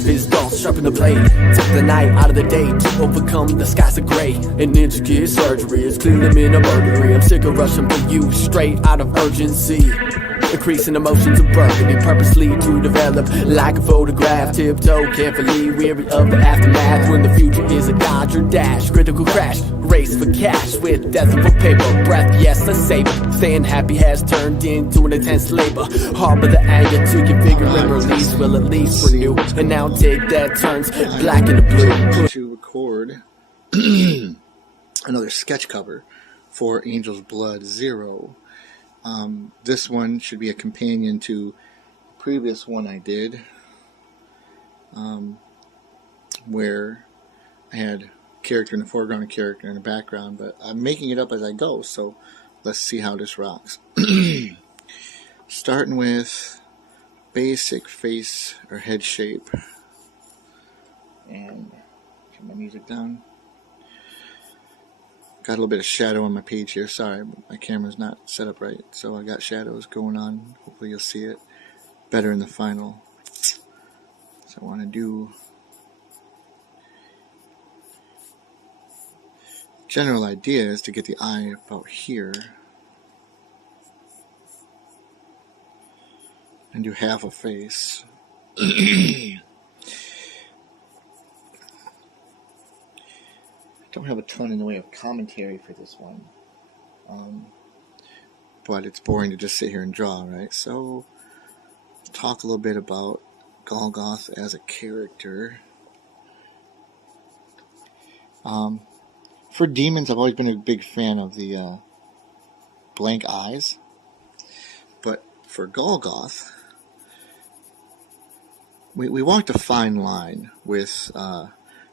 knife is dull, sharpen the blade. Take the night out of the day to overcome the skies of gray. An intricate surgery is clean them in a burglary. I'm sick of rushing for you, straight out of urgency. Increasing emotions of burgundy, purposely to develop like a photograph. Tiptoe carefully, weary of the aftermath. When the future is a dodge or dash, critical crash, race for cash with death of a paper breath. Yes, a saber. Staying happy has turned into an intense labor. Harbor the anger to configure and release. Will at least renew, and now take that turns black and the blue. To record another sketch cover for Angel's Blood 0. This one should be a companion to the previous one I did, where I had a character in the foreground, a character in the background, but I'm making it up as I go, so let's see how this rocks. Starting with basic face or head shape, and turn my music down. Got a little bit of shadow on my page here. Sorry, my camera's not set up right, so I got shadows going on. Hopefully you'll see it better in the final. So I want to do general idea is to get the eye about here and do half a face. Don't have a ton in the way of commentary for this one, but it's boring to just sit here and draw, right? So talk a little bit about Golgoth as a character. For demons, I've always been a big fan of the blank eyes, but for Golgoth, we walked a fine line with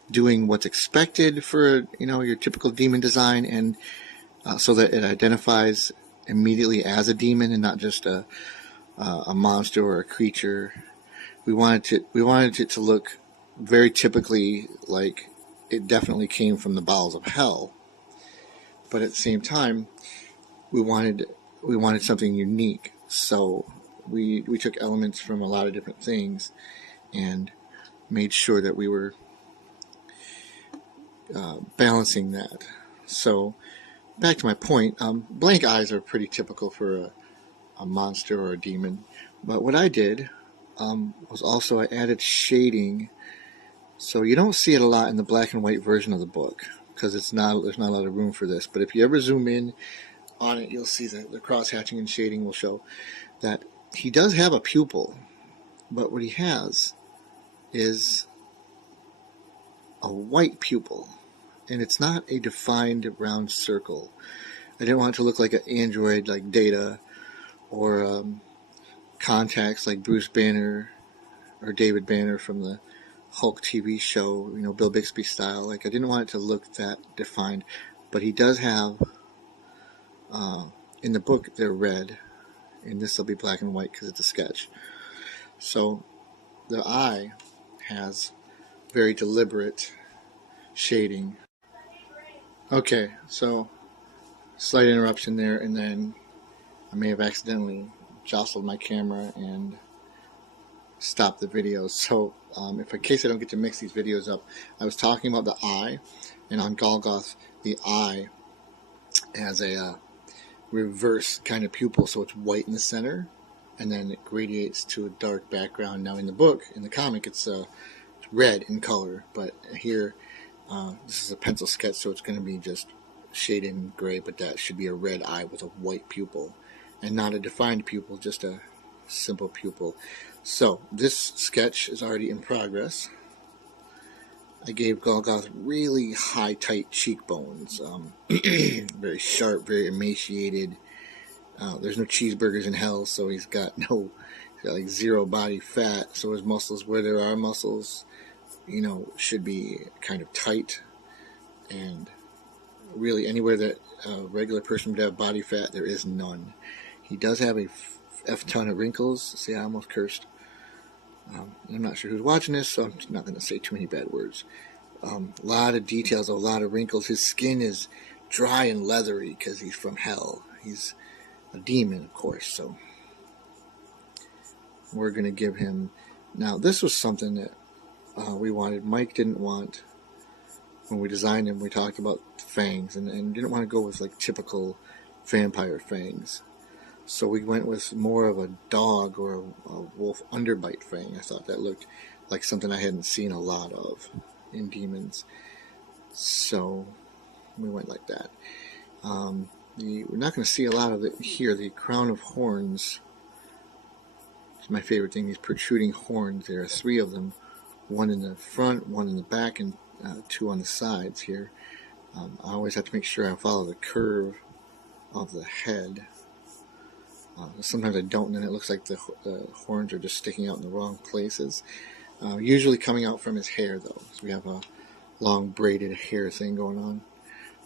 doing what's expected for your typical demon design, and so that it identifies immediately as a demon and not just a monster or a creature. We wanted it to look very typically like it definitely came from the bowels of hell, but at the same time we wanted something unique. So we took elements from a lot of different things and made sure that we were balancing that. So back to my point, blank eyes are pretty typical for a monster or a demon, but what I did was also I added shading. So you don't see it a lot in the black and white version of the book because there's not a lot of room for this, but if you ever zoom in on it, you'll see that the cross hatching and shading will show that he does have a pupil, but what he has is a white pupil, and it's not a defined round circle. I didn't want it to look like an android like Data, or contacts like Bruce Banner or David Banner from the Hulk TV show, Bill Bixby style. Like, I didn't want it to look that defined, but he does have, in the book they're red, and this will be black and white because it's a sketch. So the eye has very deliberate shading. Okay, so slight interruption there, and then I may have accidentally jostled my camera and stopped the video. So if in case I don't get to mix these videos up, I was talking about the eye, and on Golgoth the eye has a reverse kind of pupil, so it's white in the center and then it gradiates to a dark background. Now in the book, in the comic, it's red in color, but here this is a pencil sketch, so it's going to be just shaded in gray, but that should be a red eye with a white pupil and not a defined pupil, just a simple pupil. So this sketch is already in progress. I gave Golgoth really high, tight cheekbones, very sharp, very emaciated. There's no cheeseburgers in hell, so he's got like zero body fat. So his muscles, where there are muscles, should be kind of tight, and really anywhere that a regular person would have body fat, there is none. He does have a F-ton of wrinkles. See, I almost cursed. I'm not sure who's watching this, so I'm not going to say too many bad words. A lot of details, a lot of wrinkles. His skin is dry and leathery because he's from hell. He's a demon, of course, so we're going to give him... Now, this was something that Mike didn't want, when we designed him, we talked about fangs, and didn't want to go with like typical vampire fangs. So we went with more of a dog or a wolf underbite fang. I thought that looked like something I hadn't seen a lot of in demons. So we went like that. We're not going to see a lot of it here. The crown of horns is my favorite thing. These protruding horns. There are 3 of them. 1 in the front, 1 in the back, and 2 on the sides here. I always have to make sure I follow the curve of the head. Sometimes I don't, and then it looks like the horns are just sticking out in the wrong places. Usually coming out from his hair, though. So we have a long braided hair thing going on.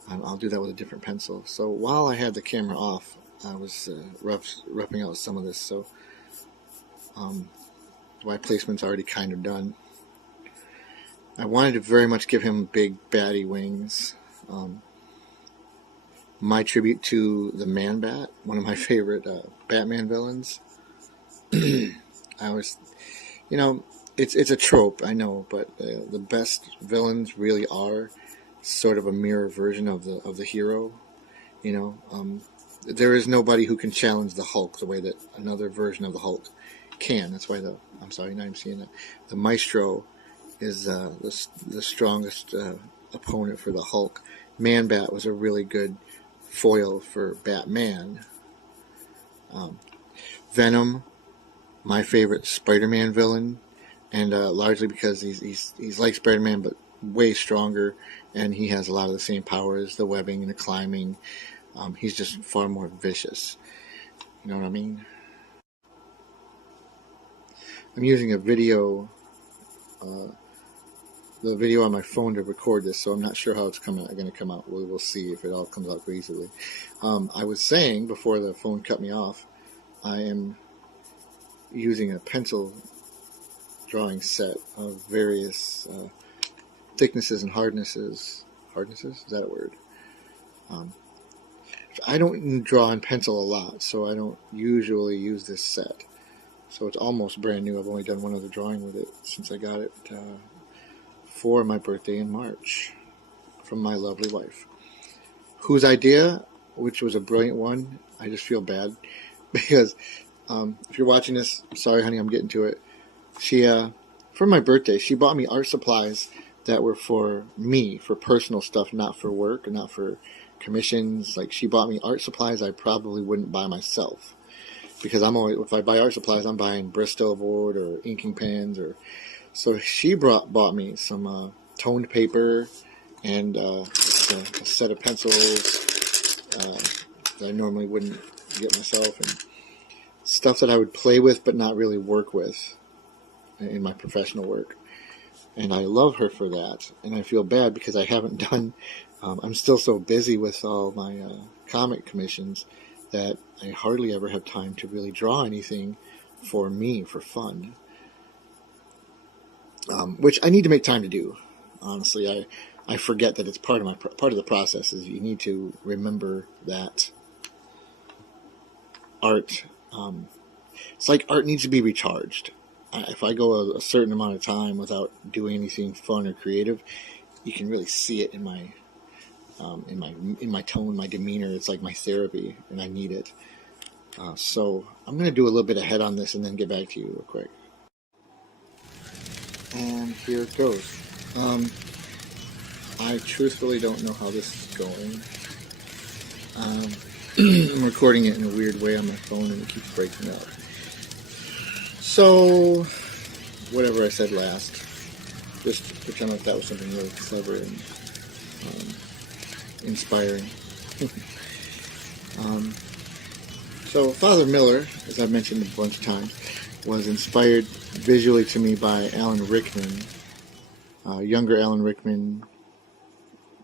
I'll do that with a different pencil. So while I had the camera off, I was roughing out some of this. So my placement's already kind of done. I wanted to very much give him big baddie wings. My tribute to the Man-Bat, one of my favorite Batman villains. I was, it's a trope, I know, but the best villains really are sort of a mirror version of the hero. There is nobody who can challenge the Hulk the way that another version of the Hulk can. That's why now I'm seeing it. The Maestro is the strongest opponent for the Hulk. Man-Bat was a really good foil for Batman. Venom, my favorite Spider-Man villain, and largely because he's like Spider-Man but way stronger, and he has a lot of the same powers, the webbing and the climbing. He's just far more vicious. You know what I mean? I'm using a video, the video on my phone to record this, so I'm not sure how it's going to come out. We'll see if it all comes out easily. I was saying before the phone cut me off, I am using a pencil drawing set of various thicknesses and hardnesses. Hardnesses? Is that a word? I don't draw in pencil a lot, so I don't usually use this set. So it's almost brand new. I've only done one other drawing with it since I got it for my birthday in March from my lovely wife, whose idea, which was a brilliant one. I just feel bad because if you're watching this, sorry honey, I'm getting to it. She for my birthday, she bought me art supplies that were for me, for personal stuff, not for work, or not for commissions. Like, she bought me art supplies I probably wouldn't buy myself, because if I buy art supplies, I'm buying Bristol board or inking pens, or so she bought me some toned paper and a set of pencils that I normally wouldn't get myself, and stuff that I would play with but not really work with in my professional work. And I love her for that, and I feel bad because I haven't done, I'm still so busy with all my comic commissions that I hardly ever have time to really draw anything for me, for fun. Which I need to make time to do. Honestly, I forget that it's part of the process. Is you need to remember that art. It's like art needs to be recharged. If I go a certain amount of time without doing anything fun or creative, you can really see it in my tone, my demeanor. It's like my therapy, and I need it. So I'm going to do a little bit ahead on this and then get back to you real quick. And here it goes. I truthfully don't know how this is going. I'm recording it in a weird way on my phone, and it keeps breaking up. So, whatever I said last, just pretend like that was something really clever and inspiring. So, Father Miller, as I've mentioned a bunch of times, was inspired visually to me by Alan Rickman, younger Alan Rickman,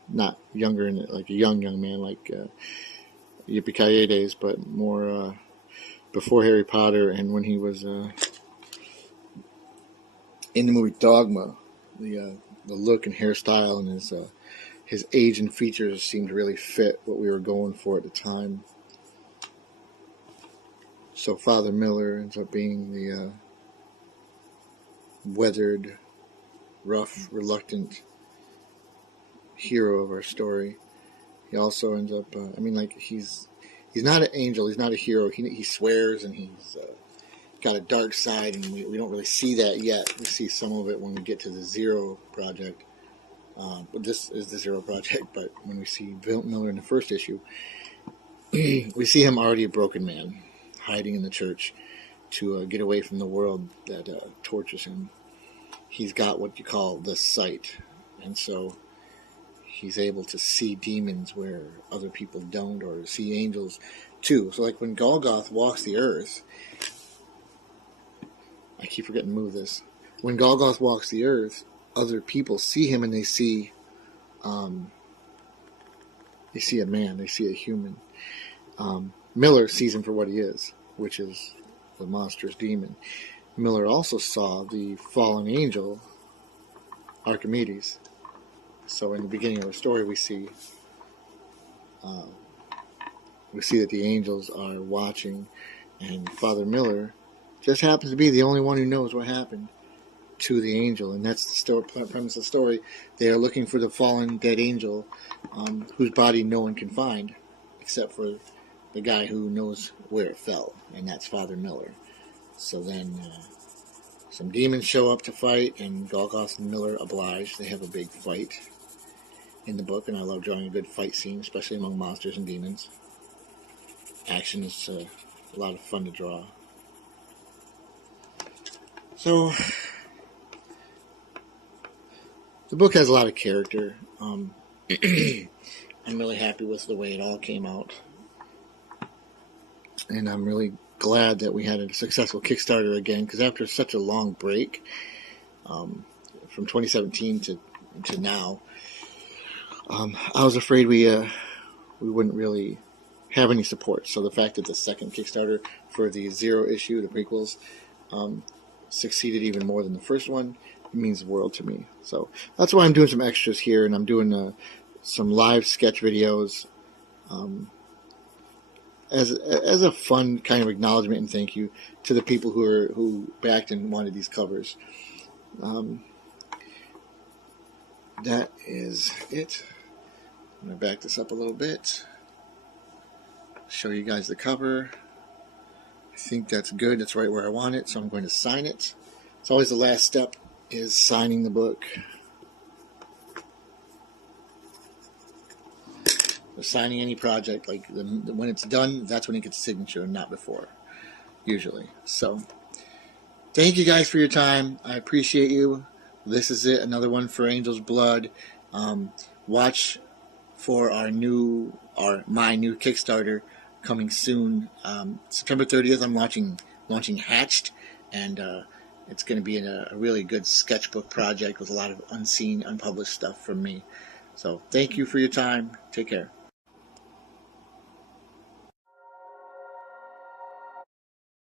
not younger in like a young man like Yippee-Ki-Yay days, but more before Harry Potter, and when he was in the movie Dogma. The look and hairstyle and his age and features seemed to really fit what we were going for at the time. So Father Miller ends up being the weathered, rough, reluctant hero of our story. He also ends up, he's not an angel, he's not a hero. He swears, and he's got a dark side, and we don't really see that yet. We see some of it when we get to the Zero Project. But this is the Zero Project, but when we see Miller in the first issue, we see him already a broken man, hiding in the church to get away from the world that tortures him. He's got what you call the sight, and so he's able to see demons where other people don't, or see angels too. So like when Golgoth walks the earth, I keep forgetting to move this. When Golgoth walks the earth, other people see him, and they see a man, they see a human. Miller sees him for what he is, which is the monstrous demon. Miller also saw the fallen angel, Archimedes. So in the beginning of our story, we see that the angels are watching, and Father Miller just happens to be the only one who knows what happened to the angel, and that's the story, premise of the story. They are looking for the fallen dead angel, whose body no one can find, except for the guy who knows where it fell, and that's Father Miller. So then some demons show up to fight, and Golgoth and Miller oblige. They have a big fight in the book, and I love drawing a good fight scene, especially among monsters and demons. Action is a lot of fun to draw. So the book has a lot of character. I'm really happy with the way it all came out, and I'm really glad that we had a successful Kickstarter again, because after such a long break, from 2017 to now, I was afraid we wouldn't really have any support. So the fact that the second Kickstarter for the Zero issue, the prequels, succeeded even more than the first one, it means the world to me. So that's why I'm doing some extras here, and I'm doing some live sketch videos as a fun kind of acknowledgement and thank you to the people who backed and wanted these covers. That is it. I'm going to back this up a little bit, show you guys the cover. I think that's good. That's right where I want it, so I'm going to sign it. It's always the last step, is signing the book. So signing any project, like when it's done, that's when it gets a signature, and not before, usually. So thank you guys for your time. I appreciate you. This is it, another one for Angel's Blood. Watch for my new Kickstarter coming soon. September 30th, I'm launching Hatched, and it's going to be a really good sketchbook project with a lot of unseen, unpublished stuff from me. So thank you for your time. Take care.